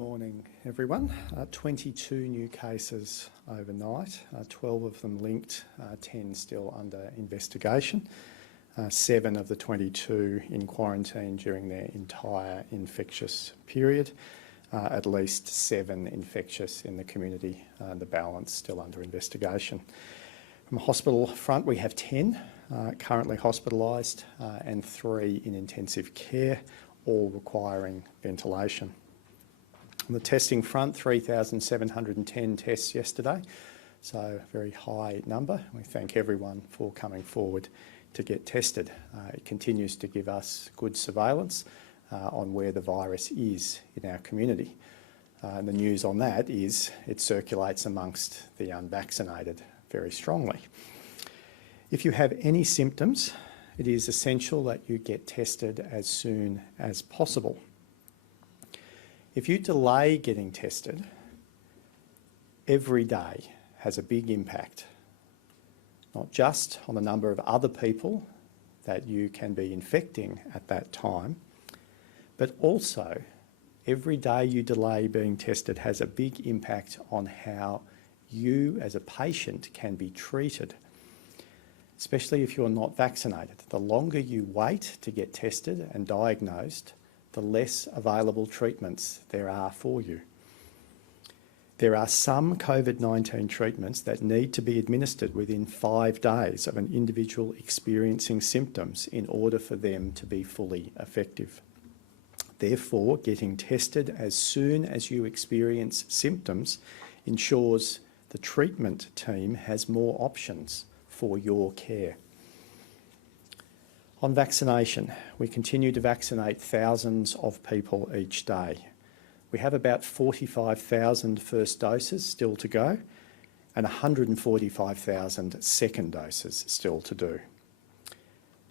Morning, everyone. 22 new cases overnight, 12 of them linked, 10 still under investigation. 7 of the 22 in quarantine during their entire infectious period. At least 7 infectious in the community, the balance still under investigation. From a hospital front, we have 10 currently hospitalised and 3 in intensive care, all requiring ventilation. On the testing front, 3,710 tests yesterday, so a very high number. We thank everyone for coming forward to get tested. It continues to give us good surveillance on where the virus is in our community. And the news on that is it circulates amongst the unvaccinated very strongly. If you have any symptoms, it is essential that you get tested as soon as possible. If you delay getting tested, every day has a big impact, not just on the number of other people that you can be infecting at that time, but also every day you delay being tested has a big impact on how you as a patient can be treated, especially if you're not vaccinated. The longer you wait to get tested and diagnosed, the less available treatments there are for you. There are some COVID-19 treatments that need to be administered within 5 days of an individual experiencing symptoms in order for them to be fully effective. Therefore, getting tested as soon as you experience symptoms ensures the treatment team has more options for your care. On vaccination, we continue to vaccinate thousands of people each day. We have about 45,000 first doses still to go and 145,000 second doses still to do.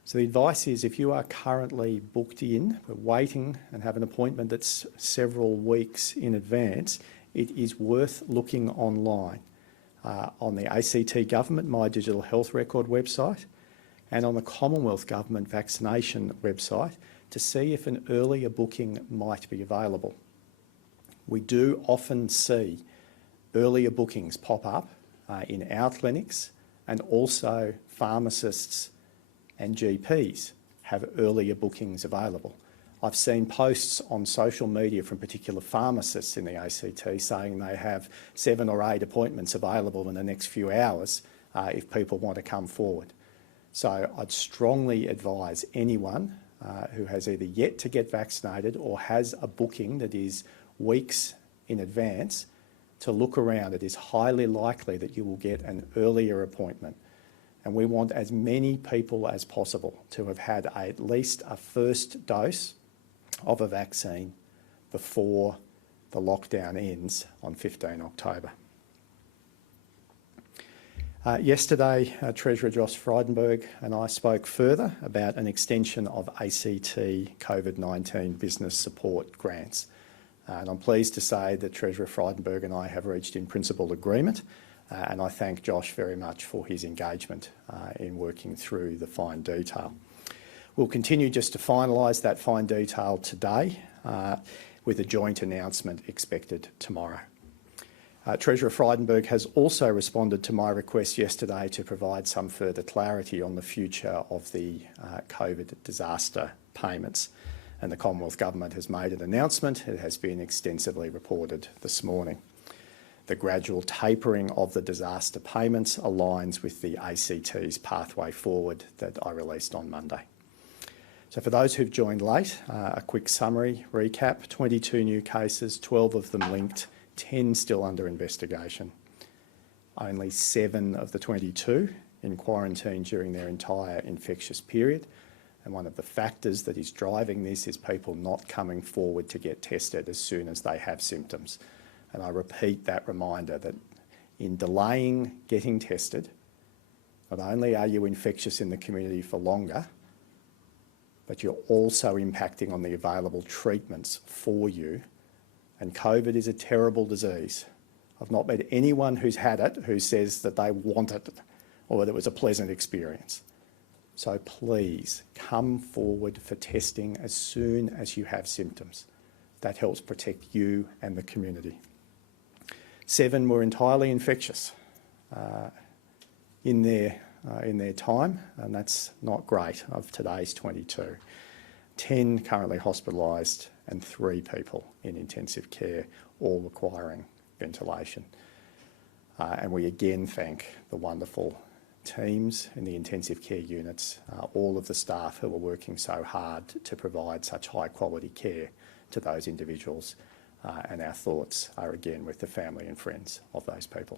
So the advice is if you are currently booked in, but waiting and have an appointment that's several weeks in advance, it is worth looking online on the ACT Government My Digital Health Record website and on the Commonwealth Government Vaccination website to see if an earlier booking might be available. We do often see earlier bookings pop up in our clinics, and also pharmacists and GPs have earlier bookings available. I've seen posts on social media from particular pharmacists in the ACT saying they have 7 or 8 appointments available in the next few hours if people want to come forward. So I'd strongly advise anyone who has either yet to get vaccinated or has a booking that is weeks in advance to look around. It is highly likely that you will get an earlier appointment. And we want as many people as possible to have had at least a first dose of a vaccine before the lockdown ends on 15 October. Yesterday, Treasurer Josh Frydenberg and I spoke further about an extension of ACT COVID-19 business support grants. And I'm pleased to say that Treasurer Frydenberg and I have reached in principle agreement, and I thank Josh very much for his engagement in working through the fine detail. We'll continue just to finalise that fine detail today with a joint announcement expected tomorrow. Treasurer Frydenberg has also responded to my request yesterday to provide some further clarity on the future of the COVID disaster payments, and the Commonwealth Government has made an announcement. It has been extensively reported this morning. The gradual tapering of the disaster payments aligns with the ACT's pathway forward that I released on Monday. So for those who've joined late, a quick summary recap: 22 new cases, 12 of them linked, 10 still under investigation. Only 7 of the 22 in quarantine during their entire infectious period. And one of the factors that is driving this is people not coming forward to get tested as soon as they have symptoms. And I repeat that reminder that in delaying getting tested, not only are you infectious in the community for longer, but you're also impacting on the available treatments for you. And COVID is a terrible disease. I've not met anyone who's had it who says that they want it or that it was a pleasant experience. So please come forward for testing as soon as you have symptoms. that helps protect you and the community. 7 were entirely infectious in their time, and that's not great of today's 22. 10 currently hospitalised and 3 people in intensive care, all requiring ventilation. And we again thank the wonderful teams in the intensive care units, all of the staff who are working so hard to provide such high quality care to those individuals, and our thoughts are again with the family and friends of those people.